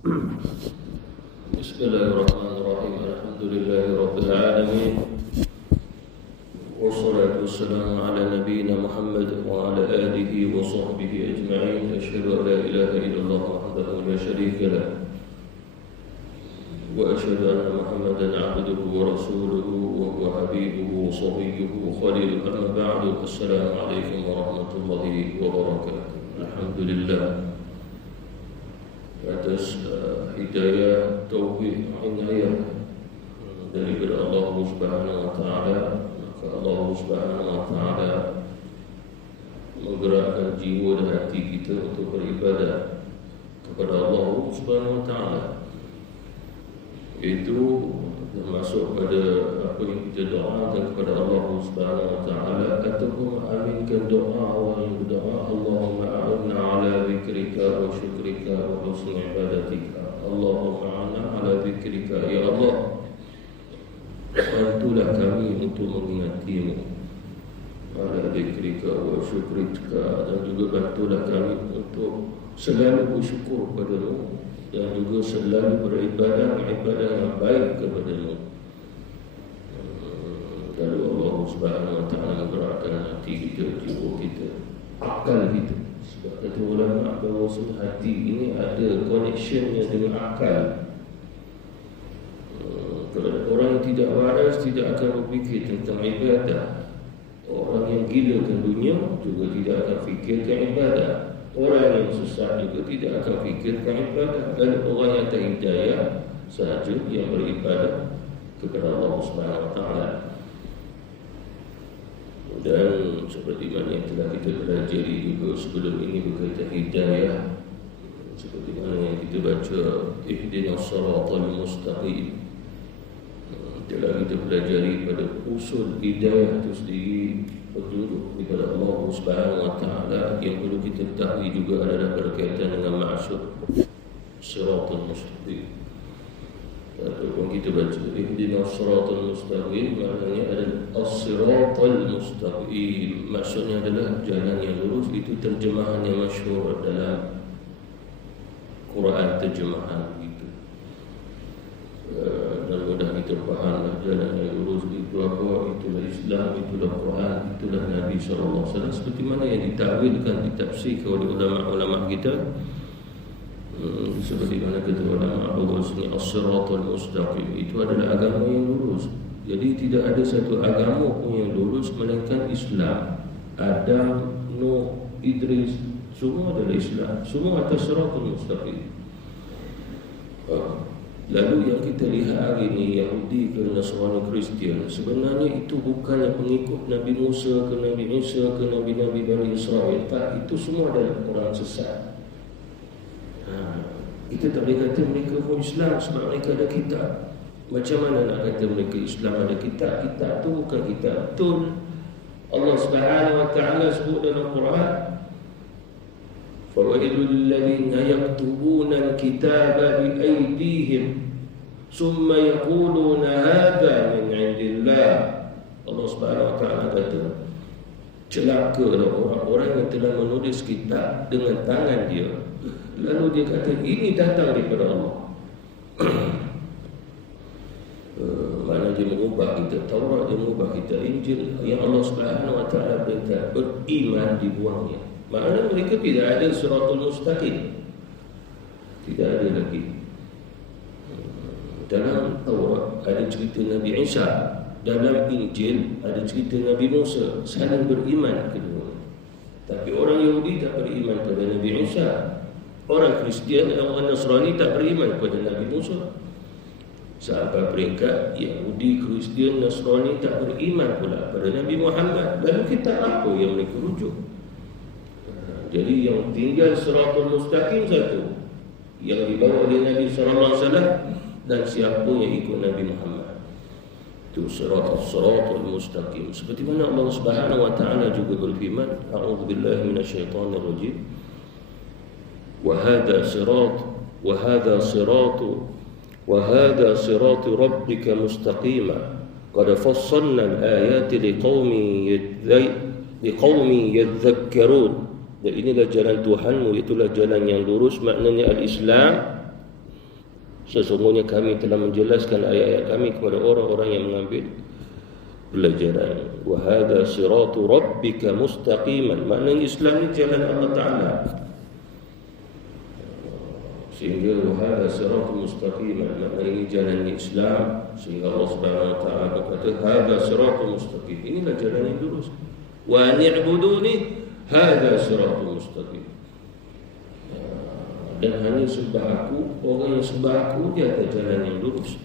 Bismillahirrahmanirrahim. Alhamdulillahirabbil alamin. Wassalatu wassalamu ala nabiyyina Muhammad wa ala alihi wa sahbihi ajma'in. Asyhadu an la ilaha illallah wahdahu la syarika lah. Wa asyhadu anna Muhammadan 'abduhu wa rasuluhu wa huwa habibuhu wa safiyyuhu wa khaliluhu. Amma ba'du. Assalamu alaikum warahmatullahi wabarakatuh. Alhamdulillah atas hidayah, tauhid, inayah daripada Allah Subhanahu wa taala. Maka Allah Subhanahu wa taala menggerakkan jiwa dan hati kita untuk beribadah kepada Allah Subhanahu wa taala. Itu termasuk pada apa yang kita doakan kepada Allah Subhanahu wa taala, ataupun aminkan doa orang yang berdoa, Allahumma a'inna ala zikrika wa syukrika wa husni ibadatika. Allahumma a'inna ala zikrika, ya Allah, bantulah kami untuk mengingatimu, ala zikrika wa syukrika, dan juga bantulah kami untuk selalu bersyukur padamu dan juga selalu beribadah yang baik kepadamu. Lalu Allah Subhanahu wa taala menggerakkan hati kita, jiwa kita, akal kita. Sebab kata ulama bahawa hati ini ada connectionnya dengan akal. Kalau orang yang tidak waras tidak akan berfikir tentang ibadah. Orang yang gilakan dunia juga tidak akan fikirkan ibadah. Orang yang sesat juga tidak akan fikirkan ibadah. Dan orang yang tak hidayah sahaja yang beribadah kepada Allah Subhanahu wa taala. Dan seperti mana yang telah kita pelajari juga sebelum ini berkaitan hidayah, seperti mana yang kita baca ihdinas siratal mustaqim, telah kita pelajari pada usul hidayah itu sendiri petunjuk daripada Allah Subhanahu wa taala. Yang perlu kita ketahui juga adalah berkaitan dengan maksud siratal mustaqim. Ataupun kita baca ihdinas siratal mustaqim, maknanya adalah as-siratal mustaqim, maksudnya adalah jalan yang lurus. Itu terjemahan yang masyhur dalam Quran, terjemahan itu. Dan mudah kita fahamlah jalan yang lurus itu apa. Itulah Islam, itulah Quran, itulah Nabi SAW. Seperti mana yang ditakwilkan, ditafsirkan oleh ulama-ulama kita. Seperti mana kata ulama bahawasanya as-siratal mustaqim itu adalah agama yang lurus. Jadi tidak ada satu agama pun yang lurus melainkan Islam. Adam, Nuh, Idris, semua adalah Islam, semua atas siratal mustaqim. Lalu yang kita lihat hari ini, Yahudi ke Nasrani, Kristian, sebenarnya itu bukannya pengikut Nabi Musa ke Nabi Isa ke Nabi-Nabi Bani Israel. Tak, itu semua adalah orang sesat. Kita tak boleh kata mereka pun Islam sebab mereka ada kitab. Macam mana nak kata mereka Islam ada kitab? Kitab tu bukan kitab betul. Allah Subhanahu wa taala sebut dalam Quran, fawailul ladzina yaktubuna al-kitaba bi aydihim summa yaquluna hadha min 'indillah. Allah Subhanahu wa taala kata, celakalah orang-orang yang telah menulis kitab dengan tangan dia, lalu dia kata ini datang daripada Allah. Mana dia mengubah kita Taurat, dia mengubah kita Injil yang Allah Subhanahu wa taala perintah beriman, dibuangnya. Maknanya mereka tidak ada siratul mustaqim, tidak ada lagi. Dalam Taurat ada cerita Nabi Isa, dalam Injil ada cerita Nabi Musa, saling beriman kedua. Tapi orang Yahudi tak beriman pada Nabi Isa. Orang Kristian dan orang Nasrani tak beriman kepada Nabi Musa. Sampai peringkat Yahudi, Kristian, Nasrani tak beriman pula pada Nabi Muhammad. Lalu kita apa yang mereka rujuk? Jadi yang tinggal siratul mustaqim satu, yang dibawa oleh Nabi SAW, dan siapa yang ikut Nabi Muhammad. Itu siratul mustaqim. Seperti mana Allah Subhanahu wa taala juga berfirman, a'udzubillahi minasyaitonir rajim. وهذا صراط ربك مستقيما قد فصلنا الآيات لقوم يذكرون. Dan inilah jalan Tuhanmu, itulah jalan yang lurus, maknanya al-Islam. Sesungguhnya kami telah menjelaskan ayat-ayat kami kepada orang-orang yang mengambil pelajaran. Wa hadha siratu rabbika mustaqiman. Maknanya Islam ni jalan Allah Ta'ala. Sehingga wa hadha siratu mustaqiman, maknanya jalan Islam. Sehingga Allah Subhanahu Wa Ta'ala berkata hadha siratu mustaqim. Inilah jalan yang lurus. Wa ni'buduni hadha siratu mustaqim. Dan hanya sembah aku, orang yang sembah aku dia akan jalan yang lurus.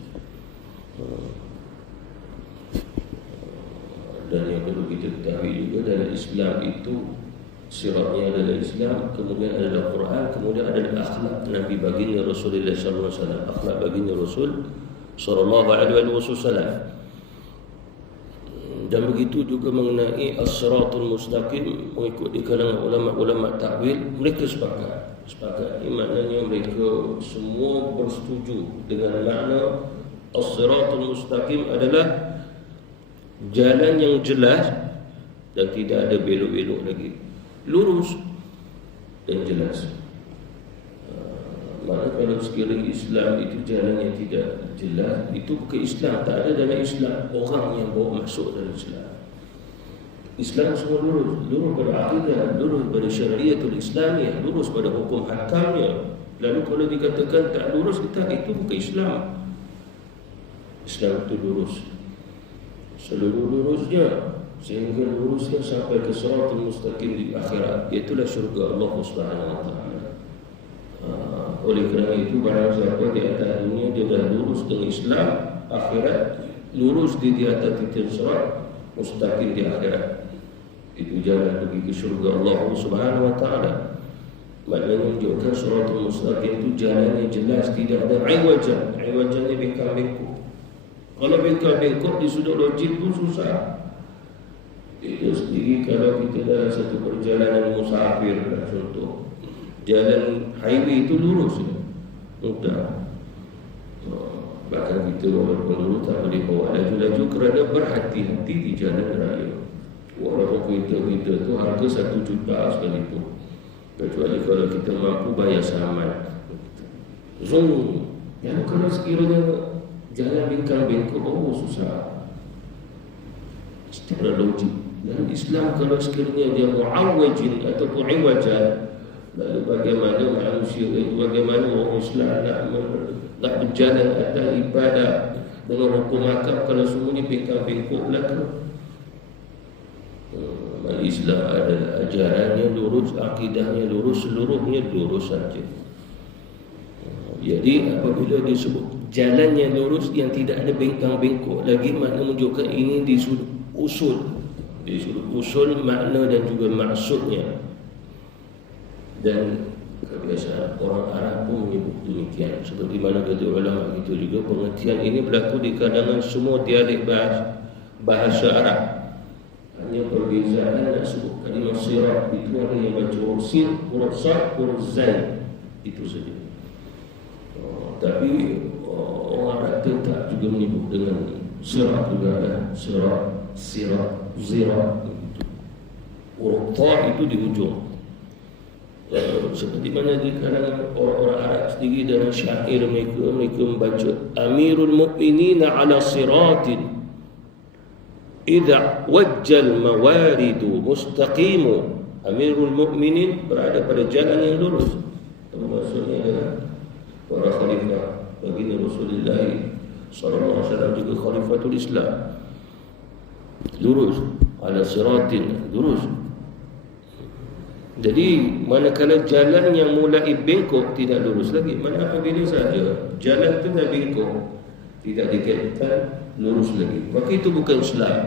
Dan yang perlu kita ketahui juga dalam Islam itu siratnya adalah Islam, kemudian adalah Quran, kemudian adalah akhlak Nabi baginda Rasulullah sallallahu alaihi wasallam, akhlak baginda Rasul sallallahu alaihi wasallam. Dan begitu juga mengenai as-siratul mustaqim, mengikut di kalangan ulama-ulama takwil, mereka sepakat maknanya mereka semua bersetuju dengan makna as-siratul mustaqim adalah jalan yang jelas dan tidak ada belok-belok lagi, lurus dan jelas. Maknanya kalau sekiranya Islam itu jalan yang tidak jelas, itu bukan Islam, tak ada dalam Islam orang yang bawa masuk dalam Islam. Islam semua lurus, lurus pada akidah, lurus pada syariatul Islamiyah, lurus pada hukum hakamnya. Lalu kalau dikatakan tak lurus, itu bukan Islam. Islam itu lurus, seluruh lurusnya, sehingga lurusnya sampai ke siratul mustaqim di akhirat, iaitulah syurga Allah Subhanahu Wa Ta'ala. Oleh kerana itu barang siapa di atas dunia dia dah lurus dengan Islam, akhirat lurus di atas titik sirat mustaqim di akhirat, itu jalan pergi ke syurga Allah Subhanahu Wa Ta'ala. Maknanya menunjukkan siratul mustaqim itu jalan yang jelas, tidak ada iwajan. Iwajan ni bengkak-bengkok. Kalau bengkak-bengkok di sudut logik pun susah. Itu sendiri kalau kita dalam satu perjalanan musafir, contoh jalan highway itu lurus, mudah. Bahkan kita walaupun dulu tak boleh bawa laju-laju kerana berhati-hati di jalan raya. Walaupun kereta-kereta tu harga 1 juta sekalipun, kecuali kalau kita mampu bayar saman. Zoom. Yang kalau sekiranya jalan bengkak-bengkok, susah secara logik. Dan Islam kalau sekiranya dia mu'awwajin ataupun iwajan, lalu bagaimana manusia itu, bagaimana orang Islam nak berjalan atas ibadah dengan hukum hakam kalau semuanya bengkak-bengkok belaka. Islam adalah ajarannya lurus, akidahnya lurus, seluruhnya lurus saja. Jadi apabila disebut jalan yang lurus yang tidak ada bengkak-bengkok lagi, makna menunjukkan ini di sudut usul, makna dan juga maksudnya. Dan kebiasaan orang Arab pun menyebut demikian. Seperti mana kata ulama kita juga, pengertian ini berlaku di kalangan semua dialek bahasa Arab. Hanya perbezaan nak sebut kalimah sirat itu ada yang baca huruf sin, huruf sad, huruf zain, itu saja. Tapi orang Arab tak juga menyebut dengan sirat juga ada sirat, zirat. Huruf ta itu di ujung. Seperti mana di kalangan orang-orang Arab sendiri dalam syair mereka membaca Amirul Mu'minina ala siratin idza wajjal mawaridu mustaqimu. Amirul Mu'minin berada pada jalan yang lurus. Itu maksudnya adalah para khalifah baginda Rasulullah sallallahu alaihi wasallam, juga khalifatul Islam, lurus ala siratin, lurus. Jadi manakala jalan yang mulai bengkok tidak lurus lagi. Mana apabila saja jalan itu dah bengkok, tidak dikatakan lurus lagi, maka itu bukan Islam.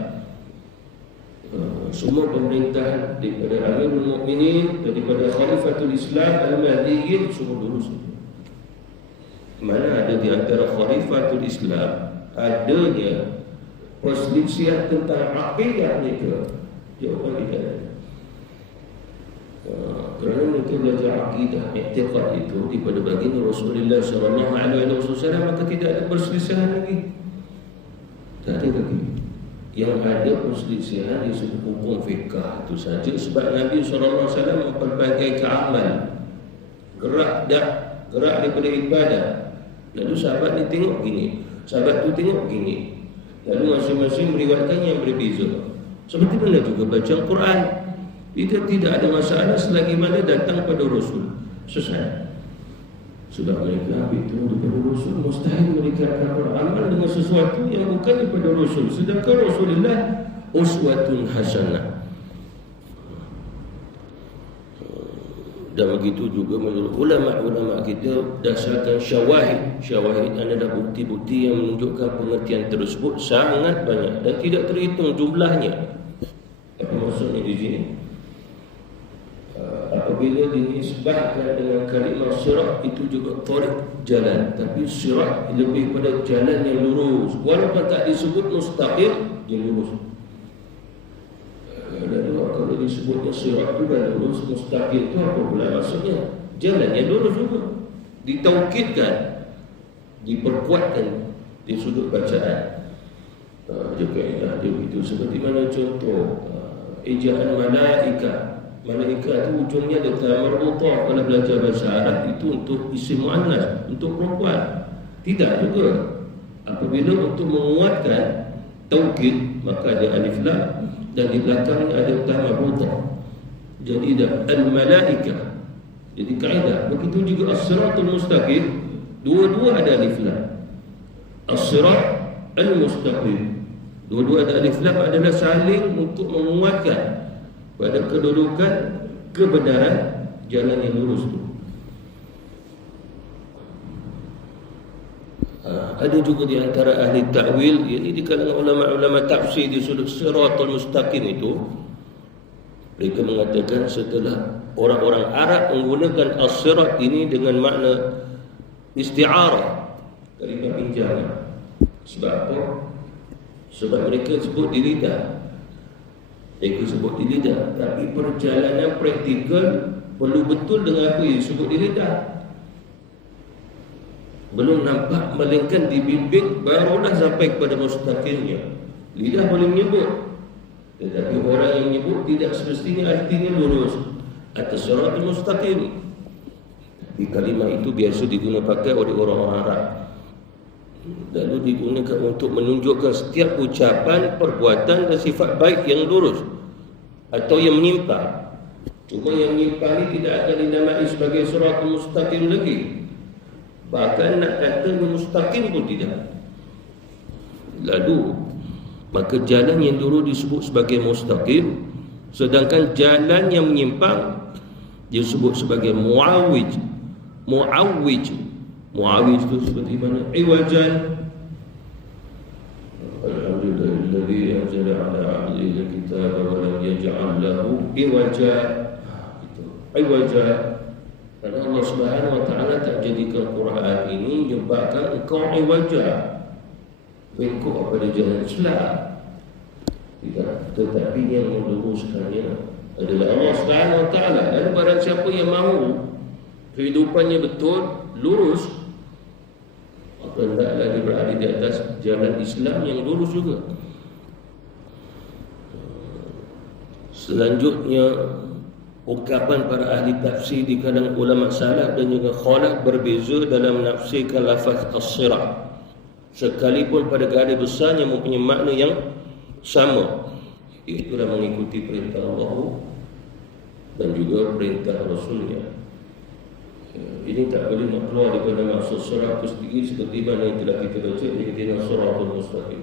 Semua pemerintahan daripada Amirul Mukminin, daripada Khalifatul Islam Al-Mahdiyyin, semua lurus. Mana ada di antara Khalifatul Islam adanya perselisihan tentang akidah mereka? Jawapan tidak ada. Kerana mereka belajar akidah, i'tiqad itu daripada baginda Rasulullah sallallahu alaihi wasallam, maka tidak ada perselisihan lagi. Tak ada lagi. Yang ada perselisihan di sudut hukum fiqah itu saja, sebab Nabi sallallahu alaihi wasallam memperbaiki amal, gerak daripada ibadah, Lalu sahabat ni tengok gini, sahabat tu tengok gini. Lalu masing-masing meriwayatkan yang berbeza. Seperti mana juga baca Al-Quran, kita tidak ada masalah selagi mana datang pada Rasul. Selesai. Sebab mereka ambil itu daripada Rasul, mustahil mereka akan beramal dengan sesuatu yang bukan daripada Rasul. Sedangkan Rasulullah uswatun hasanah. Dan begitu juga menurut ulama-ulama kita dasarkan syawahid. Syawahid adalah bukti-bukti yang menunjukkan pengertian tersebut sangat banyak dan tidak terhitung jumlahnya. Apa maksudnya di sini? Apabila dinisbahkan dengan kalimah sirat, itu juga tariq, jalan. Tapi sirat lebih pada jalan yang lurus. Walaupun tak disebut mustaqim, dia lurus. Dan kalau disebutnya sirat itu dah lurus, mustaqim itu apa pula maksudnya? Jalan yang lurus juga. Ditaukidkan, diperkuatkan di sudut bacaan. Juga dia begitu. Seperti mana contoh ejaan malaika. Malaika itu ujungnya ada marbuthah. Kalau belajar bahasa Arab itu untuk isim muannas, untuk perempuan. Tidak juga. Apabila untuk menguatkan taukid, maka ada alif lam dan di belakangnya ada marbuthah. Jadi dah al-malaika. Jadi kaedah. Begitu juga as-siratul mustaqim, dua-dua ada alif lam. As-sirat al-mustaqim, dua-dua ada alif lam adalah saling untuk menguatkan pada kedudukan kebenaran jalan yang lurus itu. Ada juga di antara ahli ta'wil, yakni di kalangan ulama-ulama tafsir di sudut siratul mustaqim itu, mereka mengatakan setelah orang-orang Arab menggunakan as-sirat ini dengan makna isti'arah, kalimah pinjaman. Sebab apa? Sebab mereka sebut di lidah. Mereka sebut di lidah, tapi perjalanan praktikal perlu betul dengan apa yang disebut di lidah. Belum nampak, melainkan di bibir barulah sampai kepada mustaqimnya. Lidah boleh menyebut, tetapi orang yang menyebut tidak semestinya artinya lurus atas siratul mustaqim. Di kalimah itu biasa digunakan pakai oleh orang-orang Arab, lalu digunakan untuk menunjukkan setiap ucapan, perbuatan dan sifat baik yang lurus atau yang menyimpang. Cuma yang menyimpang ini tidak akan dinamai sebagai siratul mustaqim lagi. Bahkan nak kata mustaqim pun tidak. Lalu maka jalan yang dulu disebut sebagai mustaqim, sedangkan jalan yang menyimpang disebut sebagai muawij. Muawij itu seperti mana? Iwajan. Alhamdulillahilladzi anzala 'ala 'abdihi al-kitaba wa lam yaj'al lahu iwaja. Itu iwaja. Karena Allah Subhanahu wa taala tak jadikan Quran ini menyebabkan engkau iwaja, bengkok pada jalan Islam. Tidak, tetapi yang meluruskannya adalah Allah Subhanahu wa taala. Dan barang siapa yang mahu kehidupannya betul, lurus, maka hendaklah dia berada di atas jalan Islam yang lurus juga. Selanjutnya, ungkapan para ahli tafsir di kalangan ulama salaf dan juga khalaf berbeza dalam menafsirkan lafaz as-sirat, sekalipun pada garis besarnya mempunyai makna yang sama, iaitu mengikuti perintah Allah dan juga perintah Rasulnya. Ini tak boleh nak keluar daripada maksud sirat itu sendiri, seperti mana yang telah kita baca di kitab Siratul Mustaqim.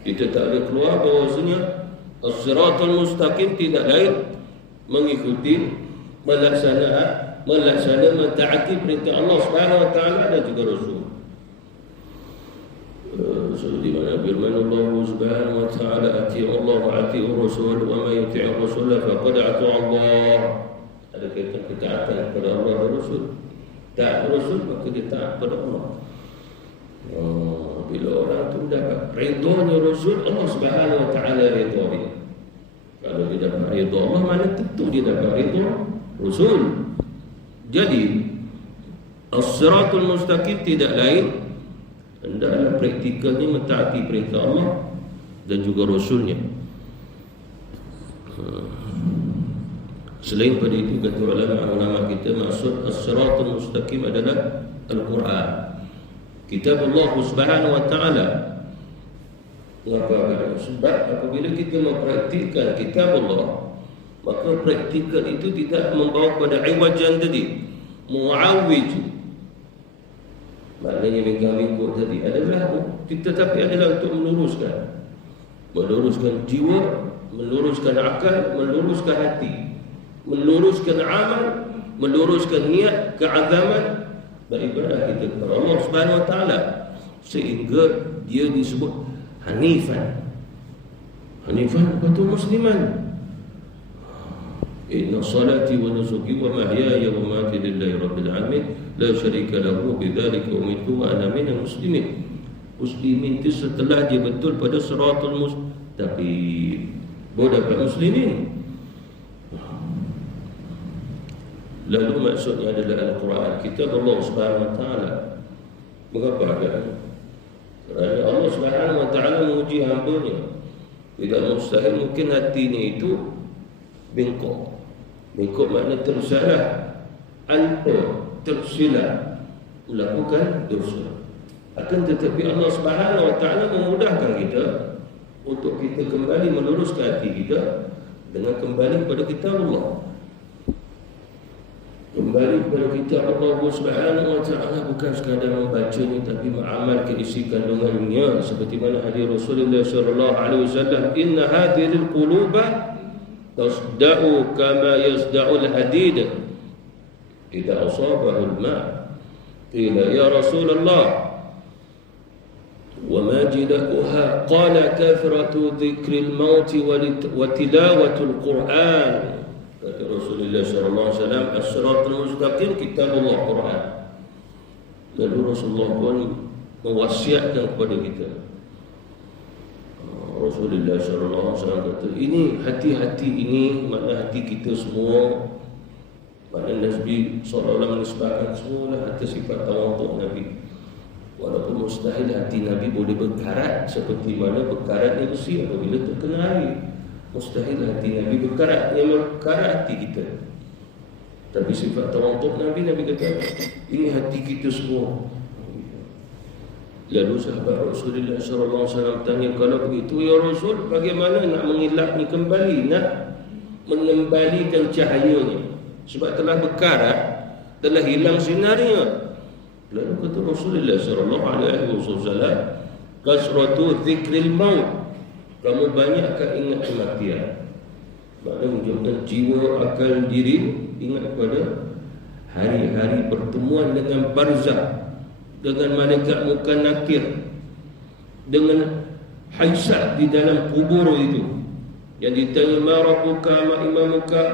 Kita tak boleh keluar bahawasanya as-siratul mustaqim tidak lain mengikuti, melaksana mentaati perintah Allah Subhanahu wa taala dan juga Rasul. Seperti mana firman Allah Subhanahu wa taala, atii'u Allah wa atii'u Rasul wa man yuti'ir Rasul faqad ata'a Allah. Ada kaitan ketaatan kepada Allah dan Rasul. Taat Rasul maka dia taat kepada Allah. Bila orang tu dapat ridhonya Rasul, Allah Subhanahu wa taala ridha dia. Kalau dia dapat ridha Allah, mana tentu dia dapat ridha Rasul. Jadi as-siratul mustaqim tidak lain hendaklah praktikalnya mentaati perintah Allah dan juga Rasulnya. Selain pada itu, kata ulama kita, maksud as-siratul mustaqim adalah Al-Quran. kitab Allah Subhanahu wa taala. Mengapa? Sebab apabila kita mempraktikkan kitab Allah, maka praktikal itu tidak membawa pada iwajan tadi, muawwij. Maknanya mengikut tadi adalah tetapi adalah untuk meluruskan jiwa, meluruskan akal, meluruskan hati, meluruskan amal, meluruskan niat, keazaman beribadah kita kepada Allah Subhanahu wa taala, sehingga dia disebut hanifan. Hanifan betul musliman. Inna salati wa nusuki wa mahyaya wa mamati lillahi rabbil alamin la syarika lahu bidzalika umirtu wa ana minal muslimin. Muslimin itu setelah dia betul pada siratul mustaqim, baru dapat muslimin. Lalu maksudnya adalah Al-Quran, kitab Allah Subhanahu wa taala. Mengapa? Kerana Allah Subhanahu wa taala menguji hamba-Nya. Tidak mustahil mungkin hatinya itu bengkok. Bengkok makna tersalah, alpa, tersilap, melakukan dosa. Akan tetapi Allah Subhanahu wa taala memudahkan kita untuk kita kembali meluruskan hati kita dengan kembali kepada kitab Allah. Kembali kepada kitab Allah Subhanahu wa taala, bukan sekadar membacanya tapi mengamalkan isi kandungannya, seperti mana hadis Rasulullah sallallahu alaihi wasallam, inna hadhil quluba tasda'u kama yasda'u al-hadid idza asabahu al-ma'. Qila ya Rasulullah wa ma jida'uha? Qala kathratu dhikril maut wa tilawatul Qur'an. Kata Rasulullah sallallahu alaihi wasallam, as-siratal mustaqim kitabullah Quran. Lalu Rasulullah pun mewasiatkan kepada kita. Rasulullah sallallahu alaihi wasallam kata, ini hati-hati ini, makna hati kita semua. Makna Nabi sallallahu alaihi wasallam menisbahkan semua atas sifat tawaduk Nabi. Walaupun mustahil hati Nabi boleh berkarat seperti mana berkaratnya besi apabila terkena air. Mustahil hati Nabi berkarat, yang berkarat hati kita. Tapi sifat tawaduk Nabi kata, ini hati kita semua. Lalu sahabat Rasulullah sallallahu alaihi wasallam tanya, kalau begitu ya Rasul, bagaimana nak mengilapnya kembali, nak mengembalikan cahayanya? Sebab telah berkarat, telah hilang sinarnya. Lalu kata Rasulullah sallallahu alaihi wasallam, kasratu dzikril maut, kamu banyakkan ingat kematian. Maknanya menunjukkan jiwa, akal, diri ingat pada hari-hari pertemuan dengan barzakh, dengan malaikat muka nakir, dengan hisab di dalam kubur itu, yang ditanya ma rabbuka ma imamuka.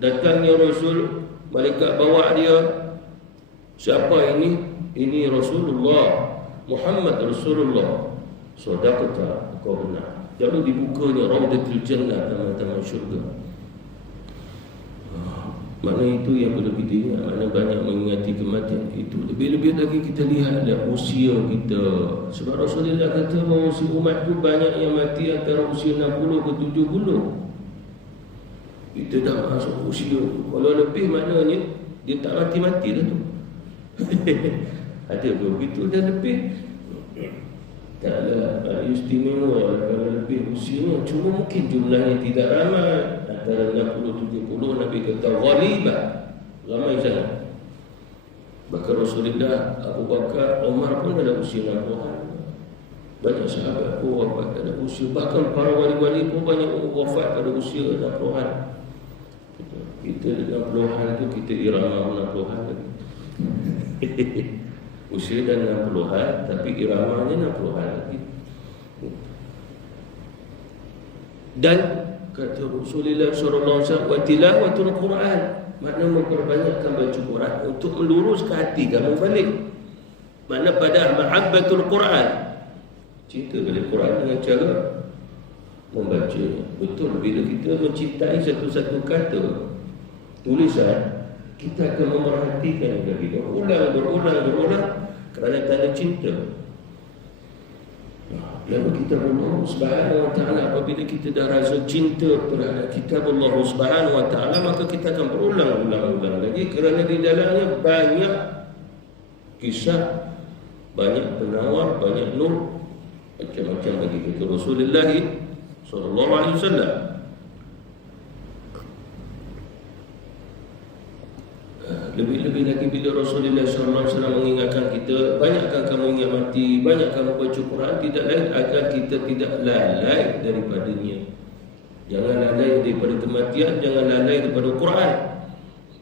Datangnya Rasul, malaikat bawa dia, siapa ini? Ini Rasulullah Muhammad Rasulullah. Sadaqata, kau benar. Lalu dibukanya Raudatul Jannah, taman-taman syurga. Makna itu yang perlu kita ingat. Makna banyak mengingati kematian itu. Lebih-lebih lagi kita lihatlah usia kita. Sebab Rasulullah kata bahawa usia umat itu banyak yang mati antara usia 60 ke 70. Kita dah masuk usia tu. Kalau lebih maknanya dia tak mati-mati dah tu. Ada begitu dah lebih. Taklah istimewa kalau lebih usianya. Cuma mungkin jumlahnya tidak ramai. Antara 60-70 Nabi kata ghalibah, ramai sangat. Bahkan Rasulullah, Abu Bakar, Umar pun dalam usia 60-an. Banyak sahabat pun wafat dalam usia. Bahkan para wali-wali pun banyak wafat pada usia 60-an. Kita 60-an tu kita irama 60-an lagi. Usia dah 60-an tapi iramanya 60-an lagi. Dan kata Rasulullah sallallahu alaihi wasallam, wa tilawatul Quran, makna memperbanyakkan baca Quran untuk meluruskan hati kamu balik. Makna pada mahabbatul Quran, cinta pada Quran dengan cara membaca. Betul, bila kita mencintai satu-satu kata tulisan, kita akan memerhatikan dia berulang kerana tanda cinta. Lalu kita Allah Subhanahu wa taala, apabila kita dah rasa cinta terhadap kitab Allah Subhanahu wa taala, maka kita akan berulang lagi kerana di dalamnya banyak kisah banyak penawar, banyak nur, macam-macam bagi kita Rasulullah sallallahu alaihi wasallam. Lebih-lebih lagi bila Rasulullah sallallahu alaihi wasallam mengingatkan kita, banyakkan kamu ingat mati, banyak kamu baca Quran, tidak lain agar kita tidak lalai daripadanya. Jangan lalai daripada kematian, jangan lalai daripada Quran.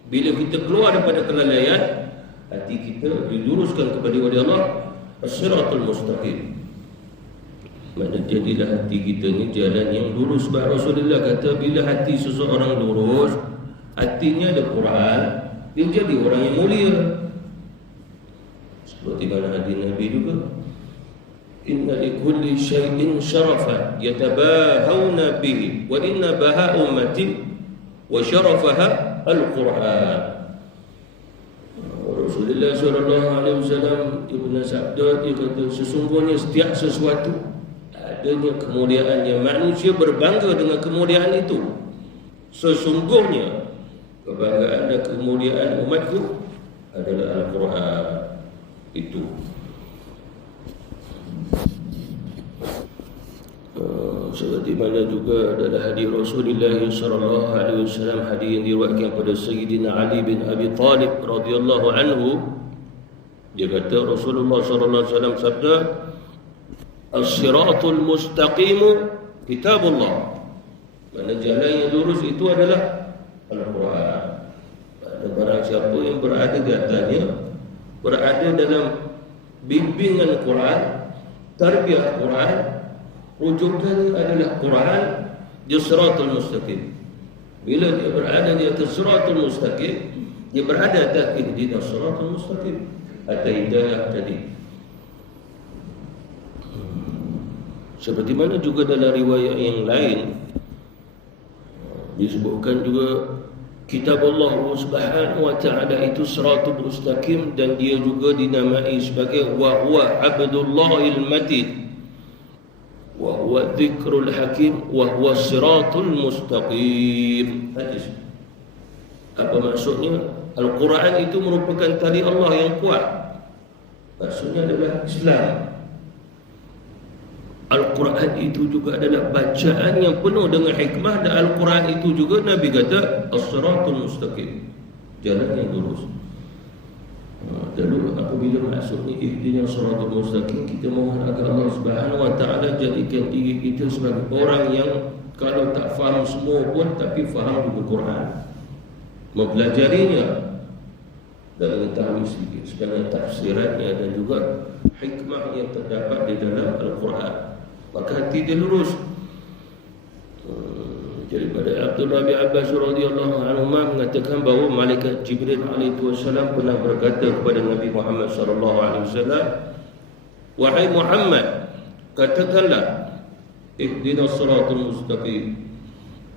Bila kita keluar daripada kelalaian, hati kita diluruskan kepada wali Allah as-siratul mustaqim. Mana jadilah hati kita ni jalan yang lurus. Sebab Rasulullah kata bila hati seseorang lurus, hatinya ada Quran, dia jadi orang yang mulia. Seperti mana hadis Nabi juga, inna likulli syai'in syarafan yatabahawna bihi wa inna baha ummati wa syarafaha al-Quran. Rasulullah sallallahu alaihi wasallam dia pernah sabda, dia kata sesungguhnya setiap sesuatu adanya kemuliaan yang manusia berbangga dengan kemuliaan itu. Sesungguhnya kebanggaan dan kemuliaan umatku adalah Al-Quran itu. Seperti mana juga adalah hadis Rasulullah sallallahu alaihi wasallam, hadis yang diriwayatkan pada Sayyidina Ali bin Abi Talib radhiyallahu anhu. Dia kata Rasulullah sallallahu alaihi wasallam sabda, as-siratul mustaqim kitabullah. Mana jalan yang lurus itu adalah Al-Quran. Ada barang siapa yang berada di atasnya, berada dalam bimbingan Quran, tarbiyah Quran, rujukannya adalah Quran, dia siratul mustaqim. Bila dia berada di atas siratul mustaqim, dia berada atas ihdinas siratul mustaqim, atas hidayah tadi. Seperti mana juga dalam riwayat yang lain disebutkan juga kitab Allah Subhanahu wa ta'ala itu siratul mustaqim, dan dia juga dinamai sebagai wa huwa abdullahil matid wa huwa dzikrul hakim wa huwa siratul mustaqim. Hadis. Apa maksudnya? Al-Quran itu merupakan tali Allah yang kuat. Maksudnya adalah Islam. Al-Quran itu juga adalah bacaan yang penuh dengan hikmah, dan Al-Quran itu juga Nabi kata as-siratul mustaqim, jalan yang lurus. Lalu apabila masuk ni ihdinas siratal mustaqim, kita mohon agar Allah Subhanahu wa taala jadikan diri kita sebagai orang yang kalau tak faham semua pun tapi faham juga Quran, mempelajarinya dan mengetahui sedikit sebenarnya tafsirannya dan juga hikmah yang terdapat di dalam Al-Quran, maka hati dia lurus. Daripada Abdullah bin Abbas radhiyallahu anhu mengatakan bahawa malaikat Jibril alaihi wasallam pernah berkata kepada Nabi Muhammad sallallahu alaihi wasallam, wahai Muhammad, katakanlah ihdinas siratal mustaqim.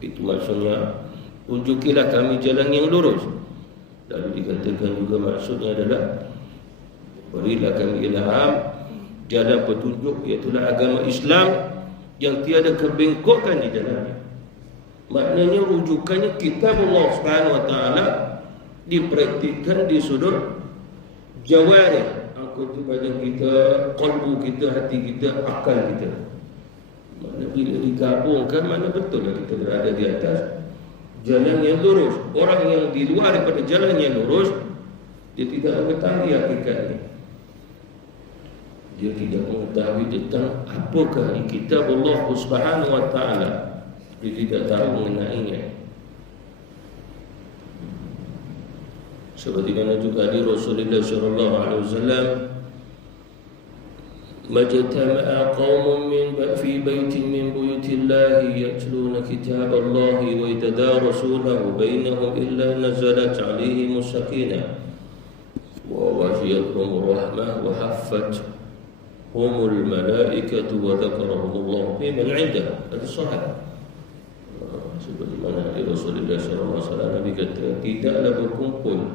Itu maksudnya tunjukilah kami jalan yang lurus. Lalu dikatakan juga maksudnya adalah berilah kami ilham jalan petunjuk, iaitu agama Islam yang tiada kebengkokan di dalamnya. Maknanya rujukannya kitab Allah Subhanahu wa taala dipraktikkan di sudut jawarih, anggota badan kita, qalbu kita, hati kita, akal kita. Mana bila digabungkan, mana betul lah kita berada di atas jalan yang lurus. Orang yang di luar daripada jalan yang lurus, dia tidak mengetahui hakikatnya. Dia tidak mengetahui tentang apakah kitab Allah Subhanahu wa taala. Dia tidak tahu mengenainya. Seperti mana juga di Rasulullah sallallahu alaihi wasallam, majtama'a qaumun fi baitin min buyutillahi yatluna kitaballahi wa yatadarasunahu bainahum illa nazalat 'alaihimus sakinah wa ghashiyatuhum rahmah wa haffathumul malaikatu wa dzakarahumullahu fi man 'indahu. Al-Sahih. Seperti mana Rasulullah SAW Nabi kata, tidaklah berkumpul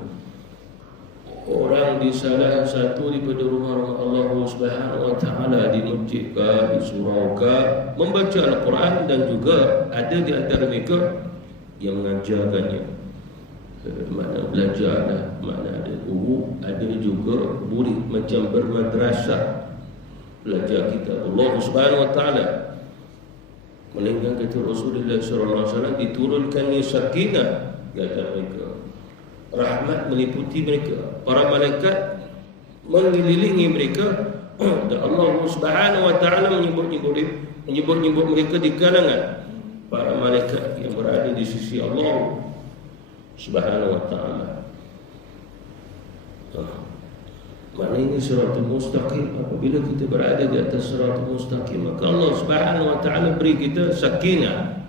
orang di salah satu daripada rumah-rumah Allah Subhanahu wa taala, di masjid ke, di surau ke, membaca Al-Quran, dan juga ada di antara mereka yang mengajarkannya. Makna belajar dah, makna ada guru, ada juga murid macam bermadrasah, belajar kitab Allah Subhanahu wa taala. Melainkan kata Rasulullah sallallahu alaihi wasallam, diturunkannya sakinah di atas mereka, rahmat meliputi mereka, para malaikat mengelilingi mereka, dan Allah Subhanahu wa taala menyebut mereka di kalangan para malaikat yang berada di sisi Allah Subhanahu wa taala. Maknanya siratul mustaqim, apabila kita berada di atas siratul mustaqim, maka Allah Subhanahu wa taala beri kita sakinah.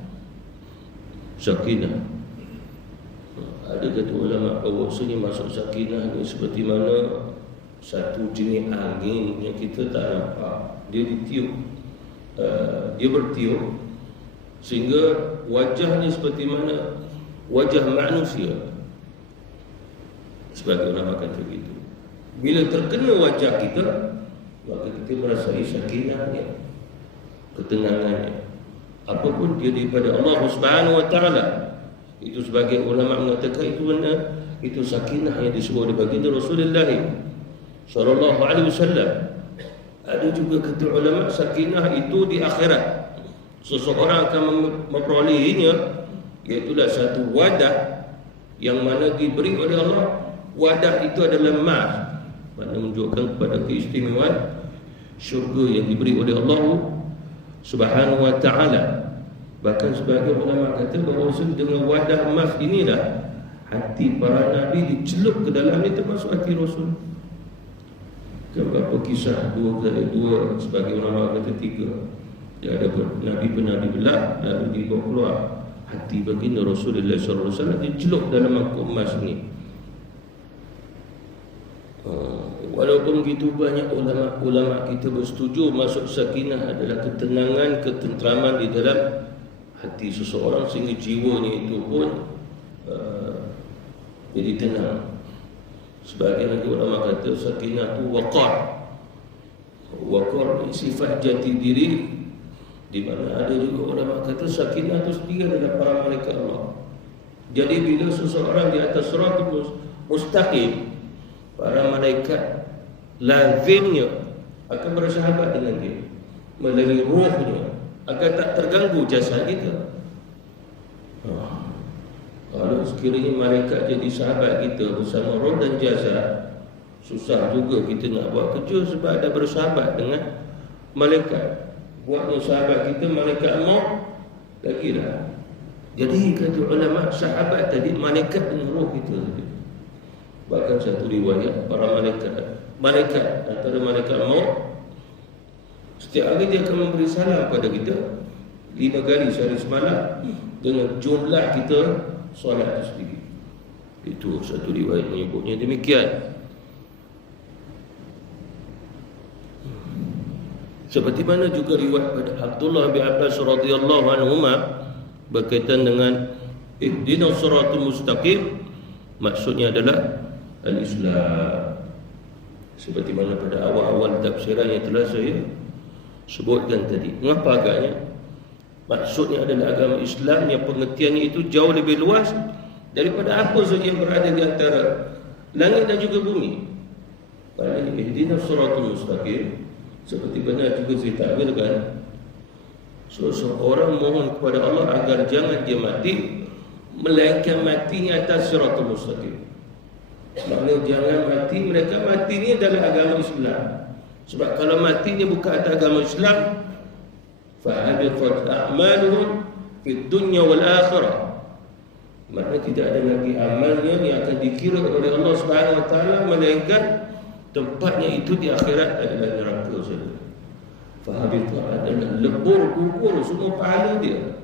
Ada kata ulama bahawasanya masuk sakinah ni seperti mana satu jenis angin yang kita tak nampak, dia ditiup, dia bertiup sehingga wajah ni seperti mana wajah manusia. Sebagai ulama kata begitu. Bila terkena wajah kita, maka kita merasai sakinahnya, ketenangannya. Apapun dia daripada Allah Subhanahu wa taala. Itu sebagai ulama mengatakan itu benar, itu sakinah yang disebut oleh baginda Rasulullah sallallahu alaihi wasallam. Ada juga kata ulama sakinah itu di akhirat. Seseorang akan memperolehinya, iaitulah satu wadah yang mana diberi oleh Allah. Wadah itu adalah emas, mana menunjukkan kepada keistimewaan syurga yang diberi oleh Allah Subhanahu wa taala. Bahkan sebagai ulama kata bahawa dengan wadah emas inilah hati para nabi dicelup ke dalam ni, termasuk hati Rasul. Beberapa kisah, dua sebagai ulama kata tiga. Dia ada nabi belah, lalu dibawa keluar hati baginda Rasulullah sallallahu alaihi wasallam, dicelup dalam mangkuk emas ni. Walaupun begitu banyak ulama kita bersetuju masuk sakinah adalah ketenangan, ketenteraman di dalam hati seseorang sehingga jiwanya itu pun jadi tenang. Sebagian lagi ulama kata sakinah itu waqar. Waqar sifat jati diri, di mana ada juga ulama kata sakinah itu sendiri adalah para malaikat Allah. Jadi bila seseorang di atas siratul mustaqim, para malaikat lazimnya akan bersahabat dengan dia melalui rohnya, agar tak terganggu jasad kita. Kalau sekiranya malaikat jadi sahabat kita bersama roh dan jasad, susah juga kita nak buat kerja sebab ada bersahabat dengan malaikat. Buatnya sahabat kita malaikat maut lagi lah. Jadi kata ulama, sahabat tadi malaikat dengan roh kita tadi. Bahkan satu riwayat, para malaikat antara malaikat maut, setiap hari dia akan memberi salam pada kita 5 kali sehari semalam dengan jumlah kita solat itu sendiri. Itu satu riwayat menyebutnya demikian. Seperti mana juga riwayat pada Abdullah bin Abbas radhiyallahu anhuma berkaitan dengan ihdinas siratal mustaqim, maksudnya adalah al-Islam. Seperti mana pada awal-awal tafsiran yang telah saya sebutkan tadi. Mengapa agaknya? Maksudnya adalah agama Islam yang pengertiannya itu jauh lebih luas daripada apa saja yang berada di antara langit dan juga bumi. Kerana ihdinas siratal mustaqim, seperti benar juga saya takwilkan, seseorang mohon kepada Allah agar jangan dia mati melainkan matinya atas siratal mustaqim. Maknanya jangan mati, mereka matinya dalam agama Islam. Sebab kalau matinya bukan atas agama Islam, فَحَبِطَتْ أَعْمَالُهُمْ فِي الدُّنْيَا وَالْآخِرَةِ, maknanya tidak ada lagi amalnya yang akan dikira oleh Allah Subhanahu wa taala, melainkan tempatnya itu di akhirat adalah neraka saja. Fahabita adalah lebur gugur semua pahala dia.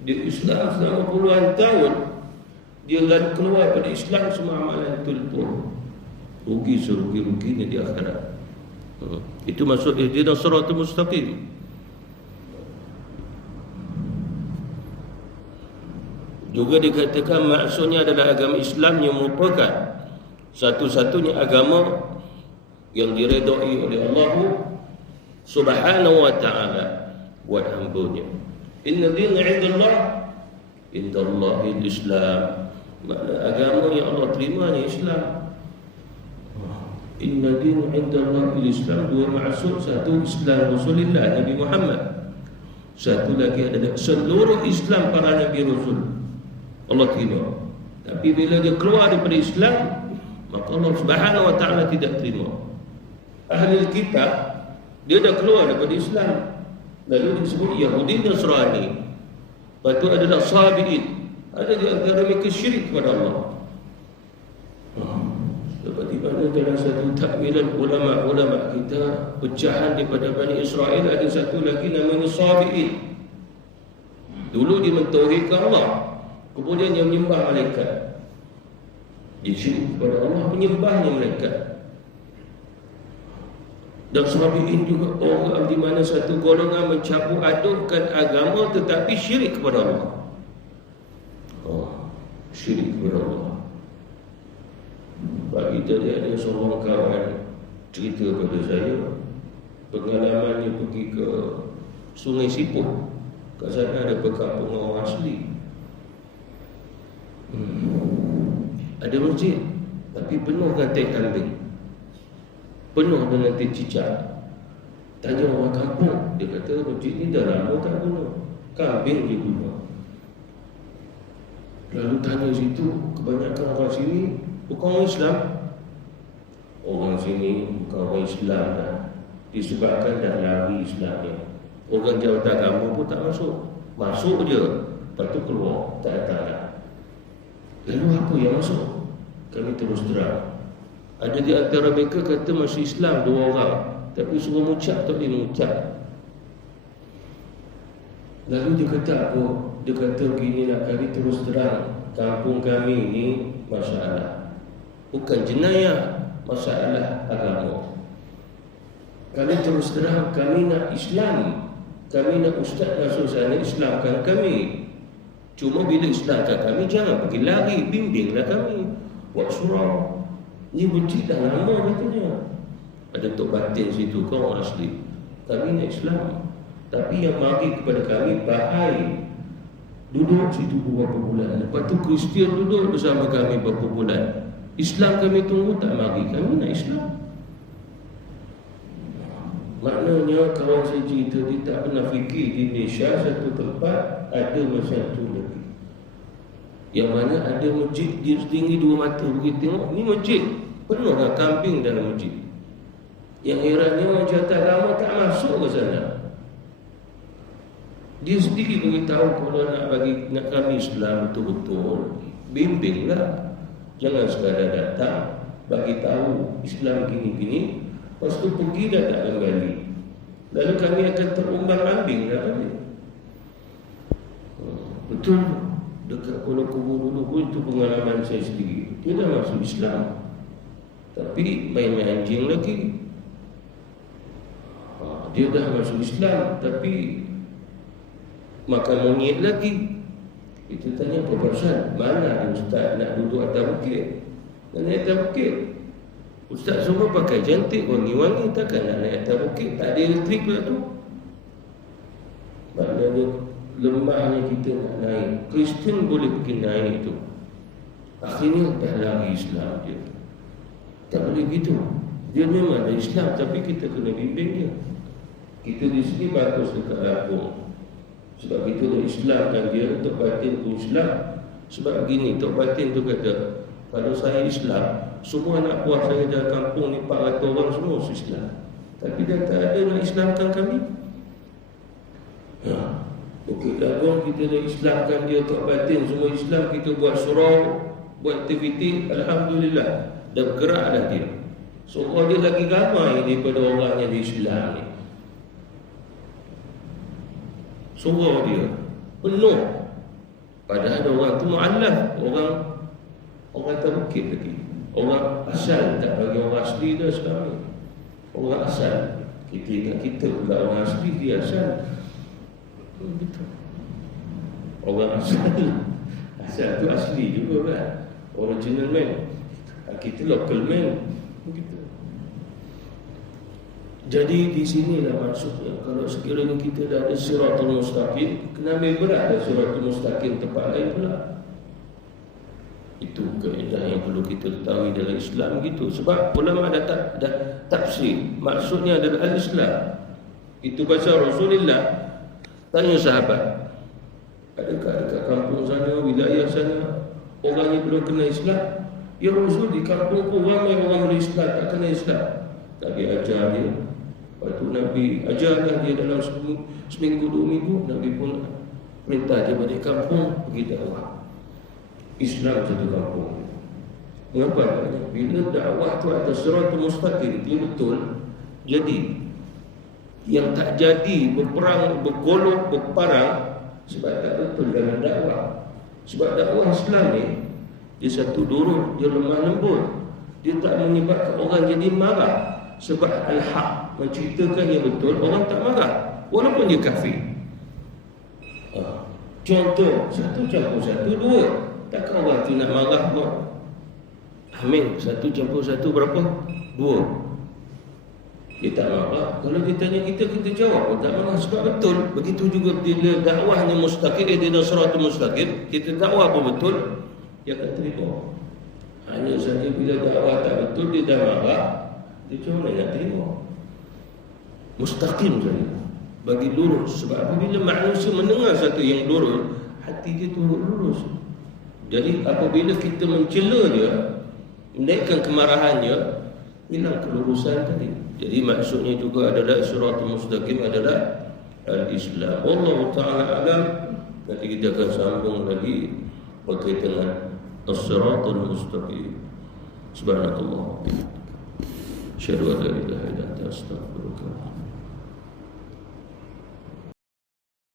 Di Islam selama puluhan tahun, dia lalu keluar pada Islam, semua amalan itu lebur. Rugi serugi-ruginya di akhirat. Itu maksud ihdinas siratal mustaqim. Juga dikatakan maksudnya adalah agama Islam yang merupakan satu-satunya agama yang diredai oleh Allah Subhanahu wa ta'ala buat hamba-Nya. Inna dina 'indallah Indallahil Islam. Makna agama yang Allah terima ni Islam. Inna din indallahi al-Islam. Dua maksud, satu Islam Rasulullah Nabi Muhammad, satu lagi adalah seluruh Islam para Nabi Rasul Allah terima. Tapi bila dia keluar daripada Islam, maka Allah Subhanahu wa ta'ala tidak terima. Ahli kitab, dia dah keluar daripada Islam, lalu disebut Yahudi dan Nasrani. Lepas tu adalah Sabi'in. Ada di antara mereka syirik kepada Allah. Seperti mana dalam satu takwilan ulama-ulama kita, pecahan daripada Bani Israel, ada satu lagi namanya Sabi'in. Dulu dia mentauhidkan Allah, kemudian dia menyembah malaikat. Dia syirik kepada Allah, penyembahnya malaikat. Dan Sabi'in juga orang di mana satu golongan mencampur adukkan agama tetapi syirik kepada Allah. Syirik kepada Allah. Bagi tadi ada seorang kawan cerita pada saya pengalamannya pergi ke Sungai Siput. Kat sana ada perkampungan orang asli. Ada masjid tapi penuh dengan tai kambing, penuh dengan tai cicak. Tanya orang kampung, dia kata masjid ni dah lama tak guna, kambing dia guna. Lalu tanya situ, kebanyakan orang sini bukan orang Islam. Orang sini bukan orang Islam dah, disebabkan dah lari Islamnya. Orang jawatan agama pun tak masuk. Masuk je, lepas tu keluar, tak datang dah. Lalu apa yang masuk? Kami terus terang. Ada di antara mereka kata masih Islam 2 orang, tapi suruh mengucap tak boleh mengucap. Lalu dia kata apa? Dia kata begini nak kami terus terang, kampung kami ni masalah, bukan jenayah, masalah agama. Kami terus terang, kami nak Islam, kami nak ustaz masuk sana Islamkan kami. Cuma bila Islamkan kami, jangan pergi lari, bimbinglah kami, buat surau. Ni bercik dah lama katanya. Ada Tok Batin situ, kau orang asli. Kami nak Islam, tapi yang mari kepada kami bahai. Duduk situ beberapa bulan, lepas tu Kristian duduk bersama kami beberapa bulan. Islam kami tunggu tak mari, kami nak Islam. Maknanya kawan saya cerita, dia tak pernah fikir di Malaysia satu tempat ada macam tu lagi, yang mana ada masjid dia setinggi 2 mata. Pergi tengok, ni masjid penuh dengan kambing dalam masjid. Yang herannya orang jawatan agama tak masuk ke sana. Dia sendiri beritahu kalau nak kami Islam betul-betul, bimbinglah. Jangan sekadar datang bagi tahu Islam gini-gini, lepas tu pergi dah tak kembali. Lalu kami akan terumbang-ambing dah balik. Betul. Dekat Kuala Kubur dulu pun itu pengalaman saya sendiri. Dia dah masuk Islam, tapi main-main anjing lagi. Dia dah masuk Islam, tapi makan monyet lagi. Kita tanya apa pasal? Mana ada ustaz nak duduk atas bukit? Nak naik atas bukit? Ustaz semua pakai cantik, wangi-wangi, takkan nak naik atas bukit? Tak ada elektrik pula tu. Maknanya lemahnya kita nak naik. Kristian boleh pergi naik tu, akhirnya dah lari Islam dia. Tak boleh gitu. Dia memang ada Islam, tapi kita kena bimbing dia. Kita di sini bagus dekat Lampung, sebab kita dah Islam dan dia Tok Batin pun Islam. Sebab gini, Tok Batin tu kata, kalau saya Islam, semua anak buah saya dalam kampung ni 400 orang semua Islam, tapi dah tak ada nak Islamkan kami. Bukit Lampung kita dah Islamkan dia, Tok Batin semua Islam. Kita buat surau, buat aktiviti, alhamdulillah, dah bergerak dah dia. Surau dia lagi ramai daripada orang yang di Islam ni. Surau dia penuh, padahal orang tu mu'allaf, orang tak bukit lagi, orang asal. Tak bagi orang asli dah sekarang, orang asal. Kita ingat kita pula orang asli, dia asal. Betul. Orang asal tu asli juga kan, original man. Kita local man begitu. Jadi di sinilah maksudnya, kalau sekiranya kita dah ada siratul mustaqim, kena ambil berat dah siratul mustaqim tempat lain pula. Itu kaedah yang perlu kita ketahui dalam Islam gitu. Sebab ulama dah tafsir, maksudnya adalah al-Islam. Itu pasal Rasulullah tanya sahabat, adakah dekat kampung sana, wilayah sana orang yang belum kena Islam? Ya Rasul, di kampungku ramai orang belum Islam, tak kena Islam. Nabi ajar dia. Lepas tu Nabi ajarkan dia dalam seminggu 2 minggu. Nabi pun perintah dia balik kampung pergi dakwah Islam satu kampung. Mengapa? Bila dakwah tu atas siratul mustaqim, dia betul. Jadi yang tak jadi berperang, bergolok, berparang sebab tak betul dalam dakwah. Sebab dakwah Islam ni dia satu durut, dia lemah lembut. Dia tak menyebabkan orang jadi marah. Sebab al-haq, menceritakan yang betul, orang tak marah walaupun dia kafir. Contoh, 1+1 2. Takkan orang tu nak marah pun. Amin, 1+1 berapa? 2. Dia tak marah. Kalau dia tanya kita, kita jawab. Tak marah sebab betul. Begitu juga bila dakwahnya mustaqim, dia dah siratul mustaqim, kita dakwah pun betul, dia akan terima. Hanya saja bila dakwah tak betul, dia dah marah, dia cuma nak terima. Mustaqim saja, bagi lurus. Sebab apabila manusia mendengar satu yang lurus, hati dia turut lurus. Jadi apabila kita mencela dia, menaikkan kemarahannya, hilang kelurusan tadi. Jadi maksudnya juga adalah siratul mustaqim adalah al-Islam. Allah Ta'ala alam. Nanti kita akan sambung lagi berkaitan dengan as-siratul mustaqim. Subhanallah. Asyhadu an la ilaha illa anta astaghfiruka.